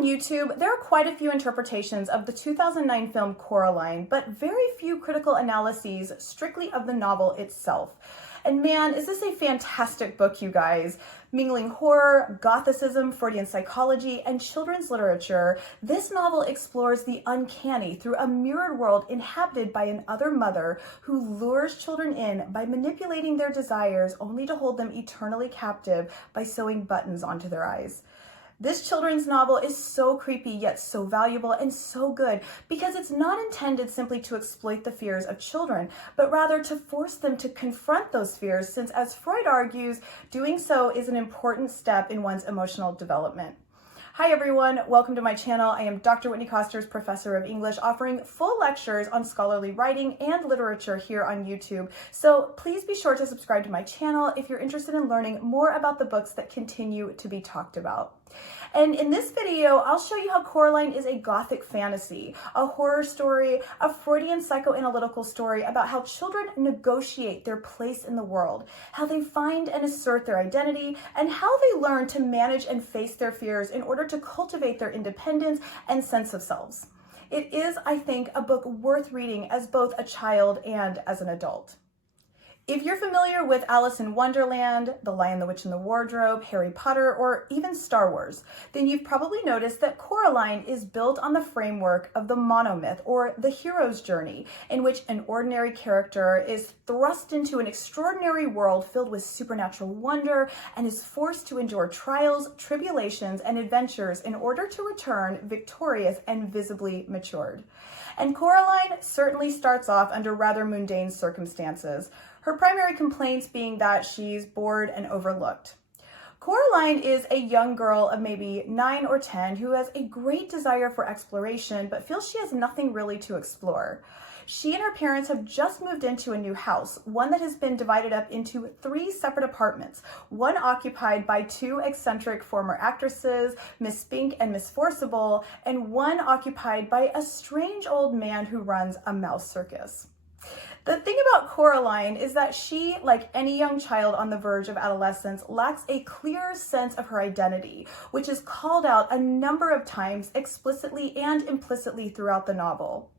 on YouTube, there are quite a few interpretations of the 2009 film Coraline, but very few critical analyses strictly of the novel itself. And man, is this a fantastic book, you guys. Mingling horror, Gothicism, Freudian psychology, and children's literature, this novel explores the uncanny through a mirrored world inhabited by an other mother who lures children in by manipulating their desires only to hold them eternally captive by sewing buttons onto their eyes. This children's novel is so creepy yet so valuable and so good because it's not intended simply to exploit the fears of children, but rather to force them to confront those fears, since, as Freud argues, doing so is an important step in one's emotional development. Hi everyone, welcome to my channel. I am Dr. Whitney Kosters, Professor of English, offering full lectures on scholarly writing and literature here on YouTube. So please be sure to subscribe to my channel if you're interested in learning more about the books that continue to be talked about. And in this video, I'll show you how Coraline is a Gothic fantasy, a horror story, a Freudian psychoanalytical story about how children negotiate their place in the world, how they find and assert their identity, and how they learn to manage and face their fears in order to cultivate their independence and sense of selves. It is, I think, a book worth reading as both a child and as an adult. If you're familiar with Alice in Wonderland, The Lion, the Witch, and the Wardrobe, Harry Potter, or even Star Wars, then you've probably noticed that Coraline is built on the framework of the monomyth, or the hero's journey, in which an ordinary character is thrust into an extraordinary world filled with supernatural wonder and is forced to endure trials, tribulations, and adventures in order to return victorious and visibly matured. And Coraline certainly starts off under rather mundane circumstances, her primary complaints being that she's bored and overlooked. Coraline is a young girl of maybe 9 or 10 who has a great desire for exploration but feels she has nothing really to explore. She and her parents have just moved into a new house, one that has been divided up into 3 separate apartments, one occupied by 2 eccentric former actresses, Miss Spink and Miss Forcible, and one occupied by a strange old man who runs a mouse circus. The thing about Coraline is that she, like any young child on the verge of adolescence, lacks a clear sense of her identity, which is called out a number of times explicitly and implicitly throughout the novel.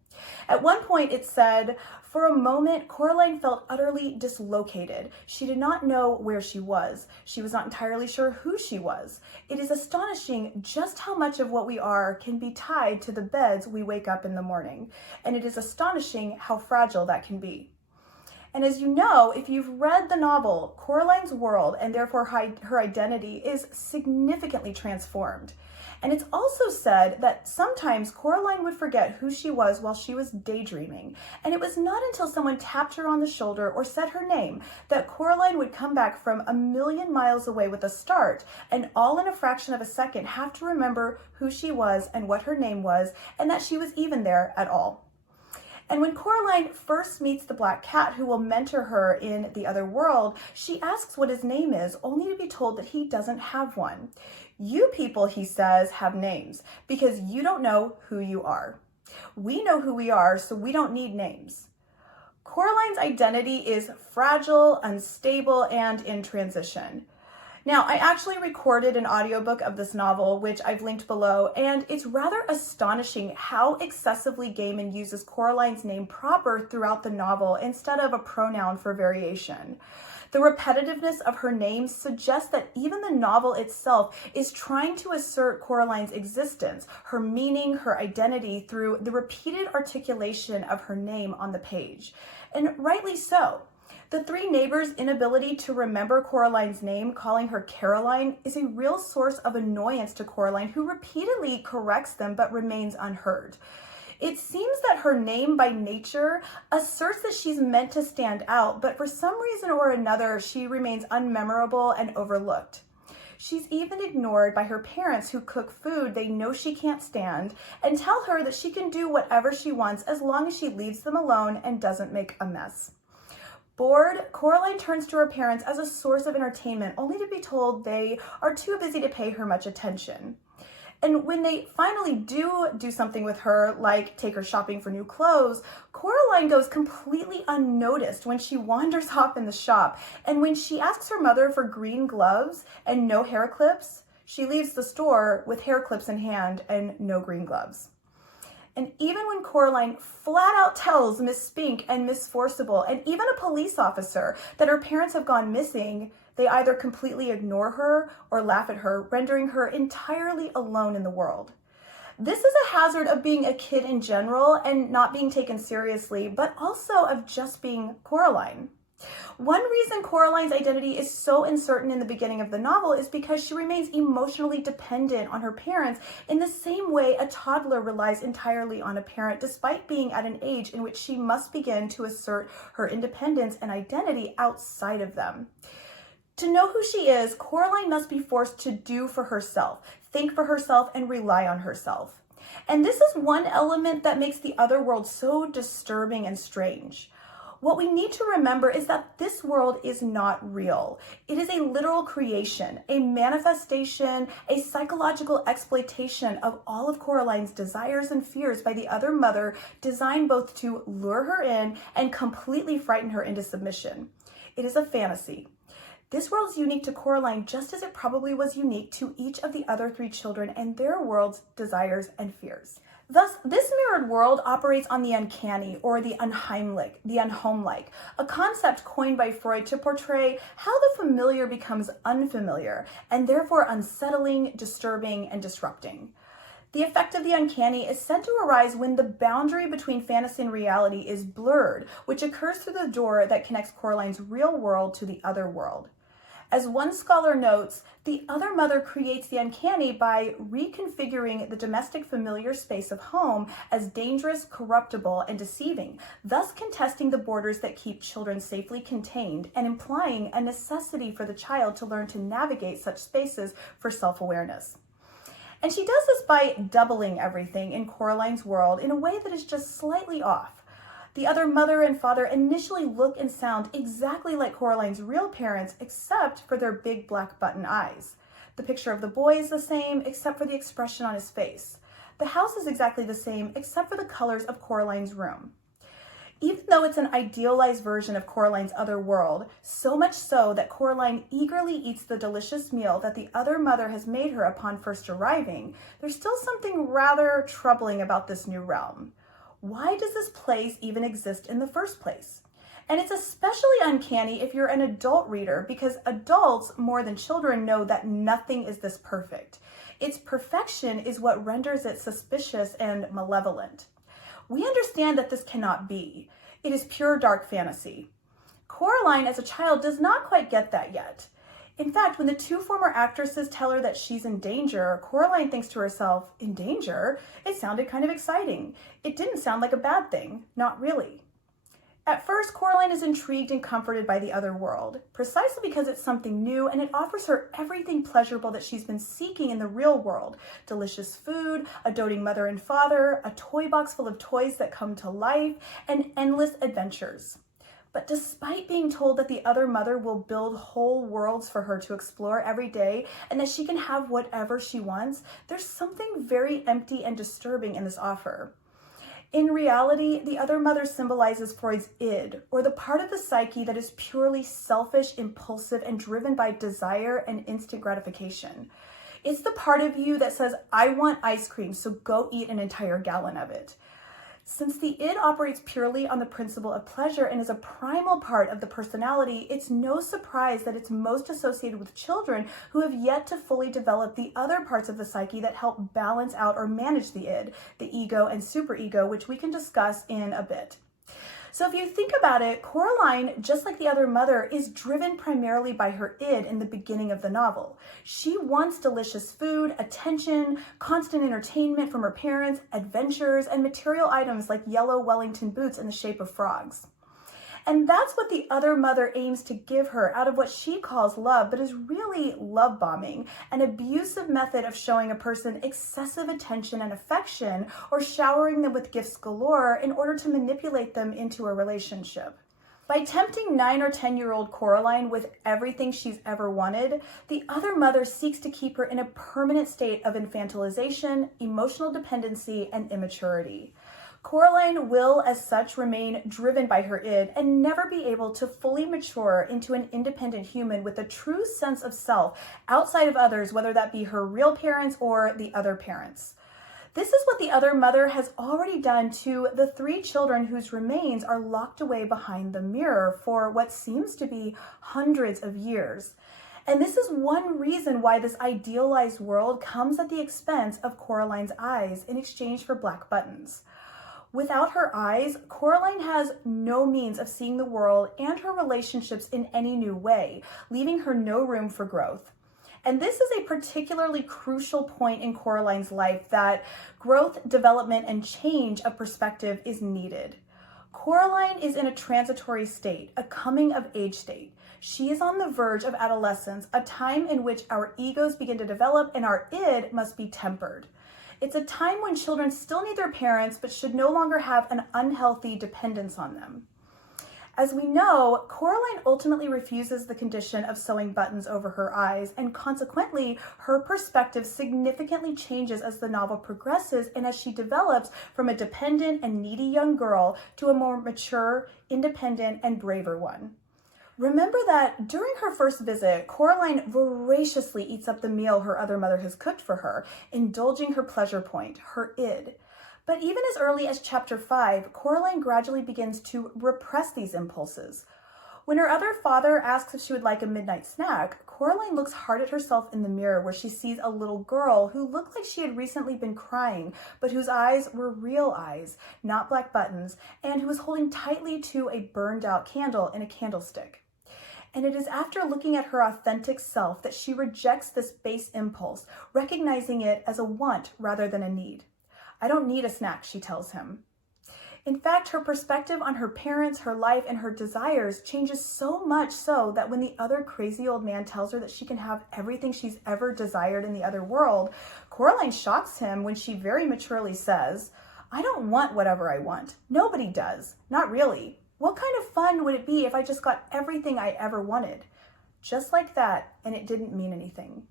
At one point it said, "For a moment, Coraline felt utterly dislocated. She did not know where she was. She was not entirely sure who she was. It is astonishing just how much of what we are can be tied to the beds we wake up in the morning. And it is astonishing how fragile that can be." And as you know, if you've read the novel, Coraline's world, and therefore her identity, is significantly transformed. And it's also said that sometimes Coraline would forget who she was while she was daydreaming. And it was not until someone tapped her on the shoulder or said her name that Coraline would come back from a million miles away with a start, and all in a fraction of a second have to remember who she was and what her name was, and that she was even there at all. And when Coraline first meets the black cat who will mentor her in the other world, she asks what his name is, only to be told that he doesn't have one. "You people," he says, "have names because you don't know who you are. We know who we are, so we don't need names." Coraline's identity is fragile, unstable, and in transition. Now, I actually recorded an audiobook of this novel, which I've linked below, and it's rather astonishing how excessively Gaiman uses Coraline's name proper throughout the novel instead of a pronoun for variation. The repetitiveness of her name suggests that even the novel itself is trying to assert Coraline's existence, her meaning, her identity through the repeated articulation of her name on the page. And rightly so. The 3 neighbors' inability to remember Coraline's name, calling her Caroline, is a real source of annoyance to Coraline, who repeatedly corrects them but remains unheard. It seems that her name by nature asserts that she's meant to stand out, but for some reason or another, she remains unmemorable and overlooked. She's even ignored by her parents, who cook food they know she can't stand and tell her that she can do whatever she wants as long as she leaves them alone and doesn't make a mess. Bored, Coraline turns to her parents as a source of entertainment, only to be told they are too busy to pay her much attention. And when they finally do something with her, like take her shopping for new clothes, Coraline goes completely unnoticed when she wanders off in the shop. And when she asks her mother for green gloves and no hair clips, She leaves the store with hair clips in hand and no green gloves. And even when Coraline flat out tells Miss Spink and Miss Forcible and even a police officer that her parents have gone missing, they either completely ignore her or laugh at her, rendering her entirely alone in the world. This is a hazard of being a kid in general and not being taken seriously, but also of just being Coraline. One reason Coraline's identity is so uncertain in the beginning of the novel is because she remains emotionally dependent on her parents in the same way a toddler relies entirely on a parent, despite being at an age in which she must begin to assert her independence and identity outside of them. To know who she is, Coraline must be forced to do for herself, think for herself, and rely on herself. And this is one element that makes the other world so disturbing and strange. What we need to remember is that this world is not real. It is a literal creation, a manifestation, a psychological exploitation of all of Coraline's desires and fears by the other mother, designed both to lure her in and completely frighten her into submission. It is a fantasy. This world is unique to Coraline just as it probably was unique to each of the other three children and their world's desires and fears. Thus, this mirrored world operates on the uncanny or the unheimlich, the unhomelike, a concept coined by Freud to portray how the familiar becomes unfamiliar and therefore unsettling, disturbing, and disrupting. The effect of the uncanny is said to arise when the boundary between fantasy and reality is blurred, which occurs through the door that connects Coraline's real world to the other world. As one scholar notes, the other mother creates the uncanny by reconfiguring the domestic familiar space of home as dangerous, corruptible, and deceiving, thus contesting the borders that keep children safely contained and implying a necessity for the child to learn to navigate such spaces for self-awareness. And she does this by doubling everything in Coraline's world in a way that is just slightly off. The other mother and father initially look and sound exactly like Coraline's real parents, except for their big black button eyes. The picture of the boy is the same, except for the expression on his face. The house is exactly the same, except for the colors of Coraline's room. Even though it's an idealized version of Coraline's other world, so much so that Coraline eagerly eats the delicious meal that the other mother has made her upon first arriving, there's still something rather troubling about this new realm. Why does this place even exist in the first place? And it's especially uncanny if you're an adult reader, because adults, more than children, know that nothing is this perfect. Its perfection is what renders it suspicious and malevolent. We understand that this cannot be. It is pure dark fantasy. Coraline, as a child, does not quite get that yet. In fact, when the two former actresses tell her that she's in danger, Coraline thinks to herself, in danger? It sounded kind of exciting. It didn't sound like a bad thing. Not really. At first, Coraline is intrigued and comforted by the other world, precisely because it's something new and it offers her everything pleasurable that she's been seeking in the real world. Delicious food, a doting mother and father, a toy box full of toys that come to life, and endless adventures. But despite being told that the other mother will build whole worlds for her to explore every day and that she can have whatever she wants, there's something very empty and disturbing in this offer. In reality, the other mother symbolizes Freud's id, or the part of the psyche that is purely selfish, impulsive, and driven by desire and instant gratification. It's the part of you that says, I want ice cream, so go eat an entire gallon of it. Since the id operates purely on the principle of pleasure and is a primal part of the personality, it's no surprise that it's most associated with children who have yet to fully develop the other parts of the psyche that help balance out or manage the id, the ego and superego, which we can discuss in a bit. So if you think about it, Coraline, just like the other mother, is driven primarily by her id in the beginning of the novel. She wants delicious food, attention, constant entertainment from her parents, adventures, and material items like yellow Wellington boots in the shape of frogs. And that's what the other mother aims to give her out of what she calls love, but is really love bombing, an abusive method of showing a person excessive attention and affection or showering them with gifts galore in order to manipulate them into a relationship. By tempting 9 or 10-year-old Coraline with everything she's ever wanted, the other mother seeks to keep her in a permanent state of infantilization, emotional dependency, and immaturity. Coraline will, as such, remain driven by her id and never be able to fully mature into an independent human with a true sense of self outside of others, whether that be her real parents or the other parents. This is what the other mother has already done to the 3 children whose remains are locked away behind the mirror for what seems to be hundreds of years. And this is one reason why this idealized world comes at the expense of Coraline's eyes in exchange for black buttons. Without her eyes, Coraline has no means of seeing the world and her relationships in any new way, leaving her no room for growth. And this is a particularly crucial point in Coraline's life, that growth, development, and change of perspective is needed. Coraline is in a transitory state, a coming-of-age state. She is on the verge of adolescence, a time in which our egos begin to develop and our id must be tempered. It's a time when children still need their parents, but should no longer have an unhealthy dependence on them. As we know, Coraline ultimately refuses the condition of sewing buttons over her eyes, and consequently, her perspective significantly changes as the novel progresses and as she develops from a dependent and needy young girl to a more mature, independent, and braver one. Remember that during her first visit, Coraline voraciously eats up the meal her other mother has cooked for her, indulging her pleasure point, her id. But even as early as chapter 5, Coraline gradually begins to repress these impulses. When her other father asks if she would like a midnight snack, Coraline looks hard at herself in the mirror where she sees a little girl who looked like she had recently been crying, but whose eyes were real eyes, not black buttons, and who was holding tightly to a burned out candle in a candlestick. And it is after looking at her authentic self that she rejects this base impulse, recognizing it as a want rather than a need. I don't need a snack, she tells him. In fact, her perspective on her parents, her life, and her desires changes so much so that when the other crazy old man tells her that she can have everything she's ever desired in the other world, Coraline shocks him when she very maturely says, "I don't want whatever I want. Nobody does. Not really. What kind of fun would it be if I just got everything I ever wanted?" Just like that, and it didn't mean anything.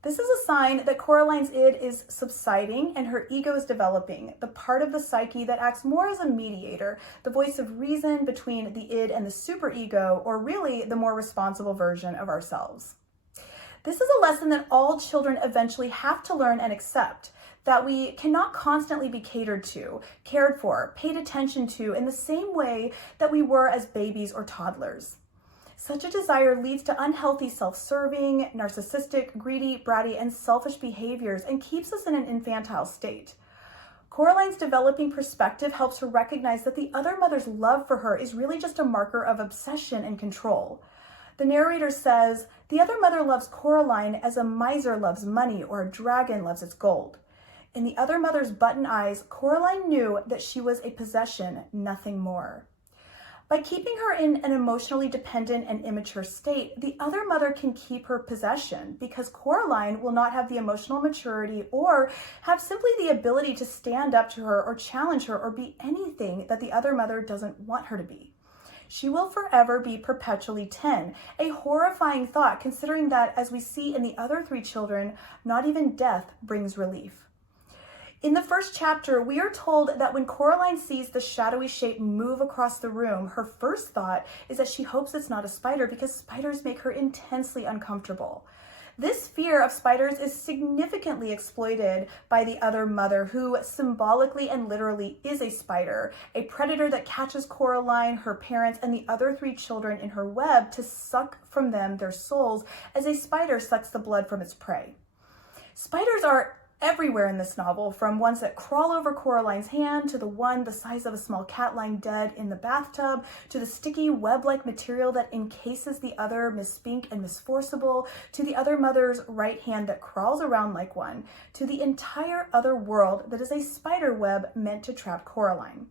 This is a sign that Coraline's id is subsiding and her ego is developing, the part of the psyche that acts more as a mediator, the voice of reason between the id and the superego, or really the more responsible version of ourselves. This is a lesson that all children eventually have to learn and accept, that we cannot constantly be catered to, cared for, paid attention to in the same way that we were as babies or toddlers. Such a desire leads to unhealthy self-serving, narcissistic, greedy, bratty, and selfish behaviors and keeps us in an infantile state. Coraline's developing perspective helps her recognize that the other mother's love for her is really just a marker of obsession and control. The narrator says, "The other mother loves Coraline as a miser loves money or a dragon loves its gold." In the other mother's button eyes, Coraline knew that she was a possession, nothing more. By keeping her in an emotionally dependent and immature state, the other mother can keep her possession because Coraline will not have the emotional maturity or have simply the ability to stand up to her or challenge her or be anything that the other mother doesn't want her to be. She will forever be perpetually 10, a horrifying thought considering that, as we see in the other 3 children, not even death brings relief. In the first chapter, we are told that when Coraline sees the shadowy shape move across the room, her first thought is that she hopes it's not a spider because spiders make her intensely uncomfortable. This fear of spiders is significantly exploited by the other mother, who symbolically and literally is a spider, a predator that catches Coraline, her parents, and the other 3 children in her web to suck from them their souls as a spider sucks the blood from its prey. Spiders are everywhere in this novel, from ones that crawl over Coraline's hand to the one the size of a small cat lying dead in the bathtub, to the sticky web-like material that encases the other Miss Spink and Miss Forcible, to the other mother's right hand that crawls around like one, to the entire other world that is a spider web meant to trap Coraline.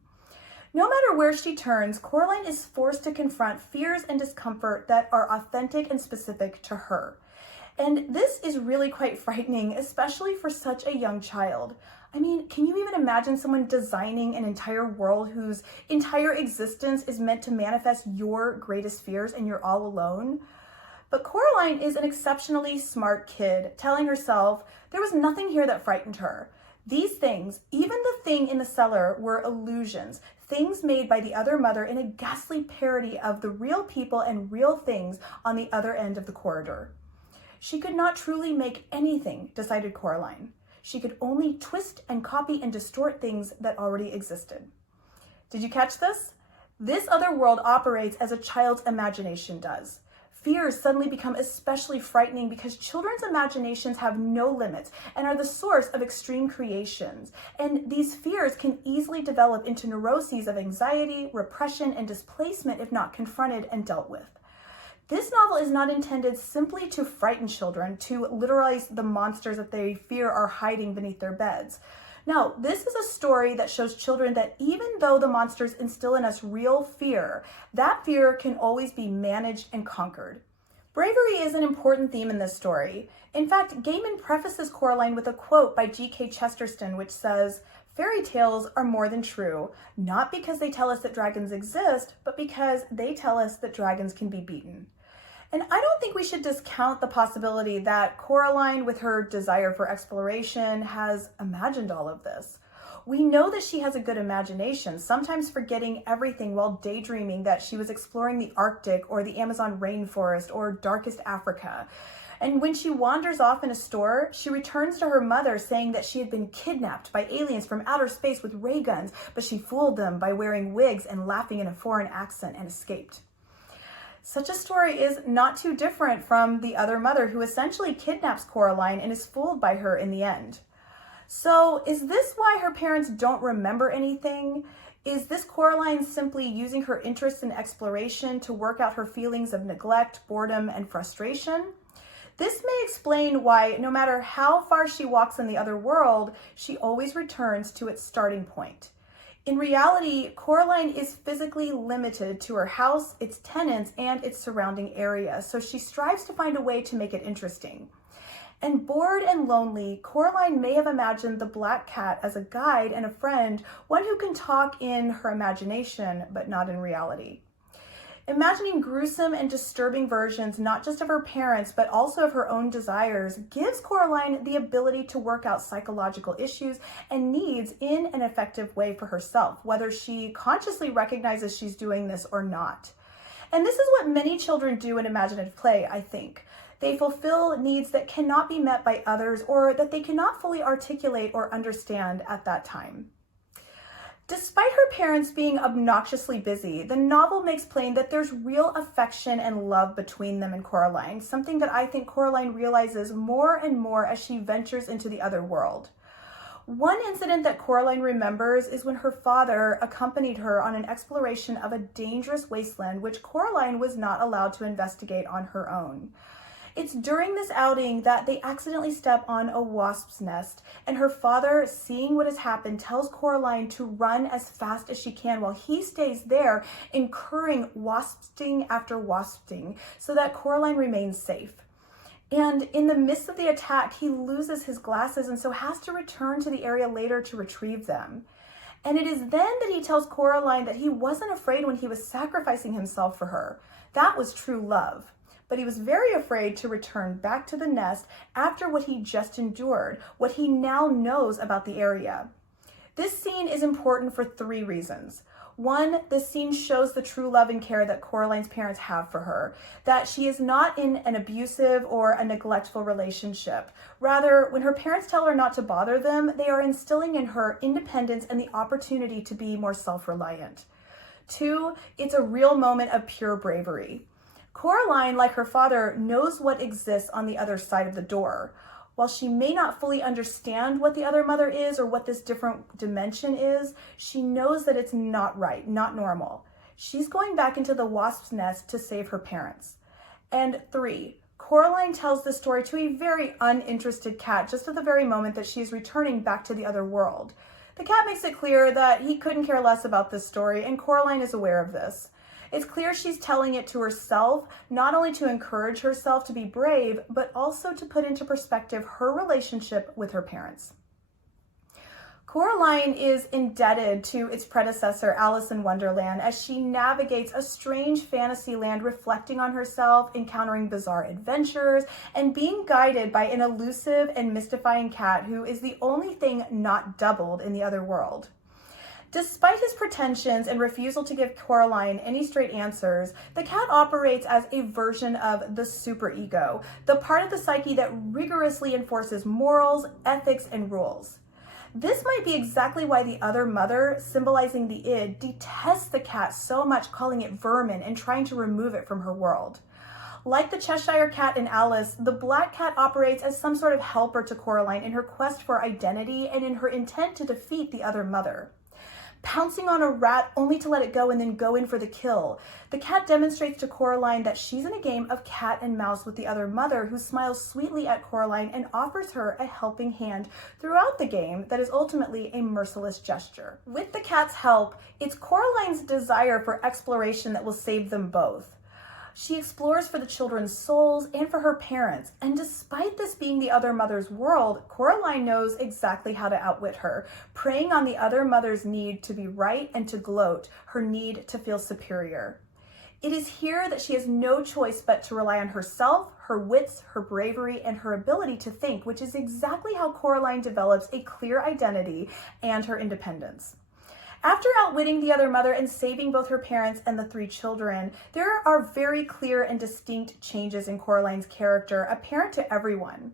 No matter where she turns, Coraline is forced to confront fears and discomfort that are authentic and specific to her. And this is really quite frightening, especially for such a young child. I mean, can you even imagine someone designing an entire world whose entire existence is meant to manifest your greatest fears and you're all alone? But Coraline is an exceptionally smart kid, telling herself there was nothing here that frightened her. These things, even the thing in the cellar, were illusions, things made by the other mother in a ghastly parody of the real people and real things on the other end of the corridor. She could not truly make anything, decided Coraline. She could only twist and copy and distort things that already existed. Did you catch this? This other world operates as a child's imagination does. Fears suddenly become especially frightening because children's imaginations have no limits and are the source of extreme creations. And these fears can easily develop into neuroses of anxiety, repression, and displacement if not confronted and dealt with. This novel is not intended simply to frighten children, to literalize the monsters that they fear are hiding beneath their beds. No, this is a story that shows children that even though the monsters instill in us real fear, that fear can always be managed and conquered. Bravery is an important theme in this story. In fact, Gaiman prefaces Coraline with a quote by G.K. Chesterton, which says, "Fairy tales are more than true, not because they tell us that dragons exist, but because they tell us that dragons can be beaten." And I don't think we should discount the possibility that Coraline, with her desire for exploration, has imagined all of this. We know that she has a good imagination, sometimes forgetting everything while daydreaming that she was exploring the Arctic or the Amazon rainforest or darkest Africa. And when she wanders off in a store, she returns to her mother saying that she had been kidnapped by aliens from outer space with ray guns, but she fooled them by wearing wigs and laughing in a foreign accent and escaped. Such a story is not too different from the other mother who essentially kidnaps Coraline and is fooled by her in the end. So is this why her parents don't remember anything? Is this Coraline simply using her interest in exploration to work out her feelings of neglect, boredom, and frustration? This may explain why, no matter how far she walks in the other world, she always returns to its starting point. In reality, Coraline is physically limited to her house, its tenants, and its surrounding area, so she strives to find a way to make it interesting. And bored and lonely, Coraline may have imagined the black cat as a guide and a friend, one who can talk in her imagination, but not in reality. Imagining gruesome and disturbing versions, not just of her parents, but also of her own desires, gives Coraline the ability to work out psychological issues and needs in an effective way for herself, whether she consciously recognizes she's doing this or not. And this is what many children do in imaginative play, I think. They fulfill needs that cannot be met by others or that they cannot fully articulate or understand at that time. Despite her parents being obnoxiously busy, the novel makes plain that there's real affection and love between them and Coraline, something that I think Coraline realizes more and more as she ventures into the other world. One incident that Coraline remembers is when her father accompanied her on an exploration of a dangerous wasteland which Coraline was not allowed to investigate on her own. It's during this outing that they accidentally step on a wasp's nest, and her father, seeing what has happened, tells Coraline to run as fast as she can while he stays there, incurring wasp sting after wasp sting, so that Coraline remains safe. And in the midst of the attack, he loses his glasses and so has to return to the area later to retrieve them. And it is then that he tells Coraline that he wasn't afraid when he was sacrificing himself for her. That was true love. But he was very afraid to return back to the nest after what he just endured, what he now knows about the area. This scene is important for 3 reasons. 1, this scene shows the true love and care that Coraline's parents have for her, that she is not in an abusive or a neglectful relationship. Rather, when her parents tell her not to bother them, they are instilling in her independence and the opportunity to be more self-reliant. 2, it's a real moment of pure bravery. Coraline, like her father, knows what exists on the other side of the door. While she may not fully understand what the other mother is or what this different dimension is, she knows that it's not right, not normal. She's going back into the wasp's nest to save her parents. And 3, Coraline tells this story to a very uninterested cat just at the very moment that she is returning back to the other world. The cat makes it clear that he couldn't care less about this story, and Coraline is aware of this. It's clear she's telling it to herself, not only to encourage herself to be brave, but also to put into perspective her relationship with her parents. Coraline is indebted to its predecessor, Alice in Wonderland, as she navigates a strange fantasy land reflecting on herself, encountering bizarre adventures, and being guided by an elusive and mystifying cat who is the only thing not doubled in the other world. Despite his pretensions and refusal to give Coraline any straight answers, the cat operates as a version of the superego, the part of the psyche that rigorously enforces morals, ethics, and rules. This might be exactly why the other mother, symbolizing the id, detests the cat so much, calling it vermin and trying to remove it from her world. Like the Cheshire Cat in Alice, the black cat operates as some sort of helper to Coraline in her quest for identity and in her intent to defeat the other mother. Pouncing on a rat only to let it go and then go in for the kill, the cat demonstrates to Coraline that she's in a game of cat and mouse with the other mother, who smiles sweetly at Coraline and offers her a helping hand throughout the game that is ultimately a merciless gesture. With the cat's help, it's Coraline's desire for exploration that will save them both. She explores for the children's souls and for her parents, and despite this being the other mother's world, Coraline knows exactly how to outwit her, preying on the other mother's need to be right and to gloat, her need to feel superior. It is here that she has no choice but to rely on herself, her wits, her bravery, and her ability to think, which is exactly how Coraline develops a clear identity and her independence. After outwitting the other mother and saving both her parents and the three children, there are very clear and distinct changes in Coraline's character, apparent to everyone.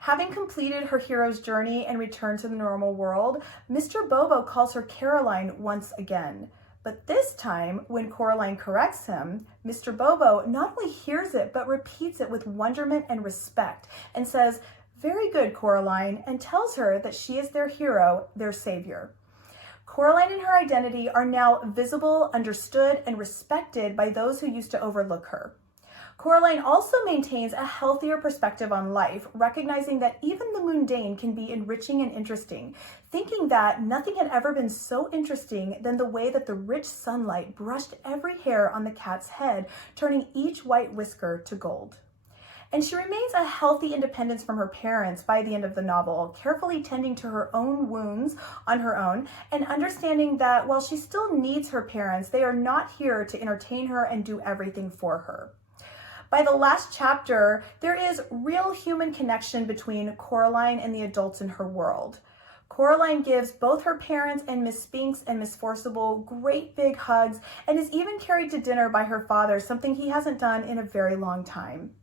Having completed her hero's journey and returned to the normal world, Mr. Bobo calls her Caroline once again. But this time, when Coraline corrects him, Mr. Bobo not only hears it, but repeats it with wonderment and respect, and says, "Very good, Coraline," and tells her that she is their hero, their savior. Coraline and her identity are now visible, understood, and respected by those who used to overlook her. Coraline also maintains a healthier perspective on life, recognizing that even the mundane can be enriching and interesting, thinking that nothing had ever been so interesting than the way that the rich sunlight brushed every hair on the cat's head, turning each white whisker to gold. And she remains a healthy independence from her parents by the end of the novel, carefully tending to her own wounds on her own and understanding that while she still needs her parents, they are not here to entertain her and do everything for her. By the last chapter, there is real human connection between Coraline and the adults in her world. Coraline gives both her parents and Miss Spinks and Miss Forcible great big hugs and is even carried to dinner by her father, something he hasn't done in a very long time.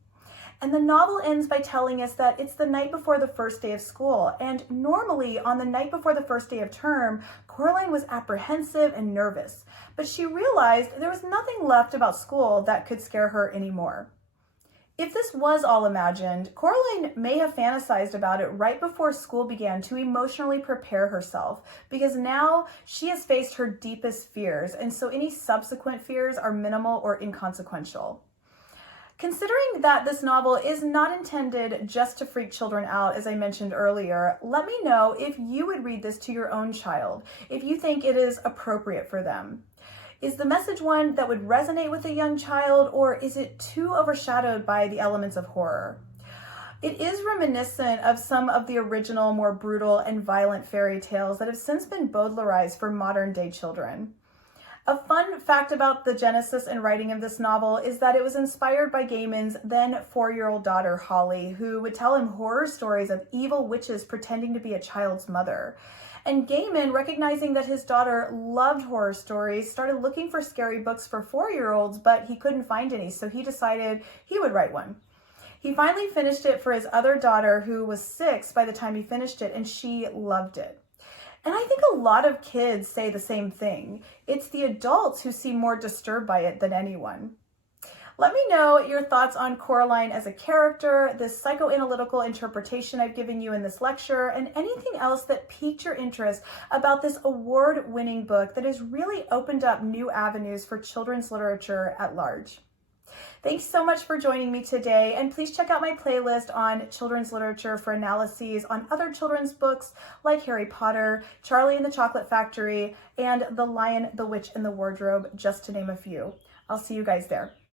And the novel ends by telling us that it's the night before the first day of school, and normally on the night before the first day of term, Coraline was apprehensive and nervous, but she realized there was nothing left about school that could scare her anymore. If this was all imagined, Coraline may have fantasized about it right before school began to emotionally prepare herself, because now she has faced her deepest fears, and so any subsequent fears are minimal or inconsequential. Considering that this novel is not intended just to freak children out, as I mentioned earlier, let me know if you would read this to your own child, if you think it is appropriate for them. Is the message one that would resonate with a young child, or is it too overshadowed by the elements of horror? It is reminiscent of some of the original, more brutal and violent fairy tales that have since been Baudelarized for modern day children. A fun fact about the genesis and writing of this novel is that it was inspired by Gaiman's then 4-year-old daughter, Holly, who would tell him horror stories of evil witches pretending to be a child's mother. And Gaiman, recognizing that his daughter loved horror stories, started looking for scary books for 4-year-olds, but he couldn't find any, so he decided he would write one. He finally finished it for his other daughter, who was 6 by the time he finished it, and she loved it. And I think a lot of kids say the same thing. It's the adults who seem more disturbed by it than anyone. Let me know your thoughts on Coraline as a character, this psychoanalytical interpretation I've given you in this lecture, and anything else that piqued your interest about this award-winning book that has really opened up new avenues for children's literature at large. Thanks so much for joining me today, and please check out my playlist on children's literature for analyses on other children's books like Harry Potter, Charlie and the Chocolate Factory, and The Lion, the Witch, and the Wardrobe, just to name a few. I'll see you guys there.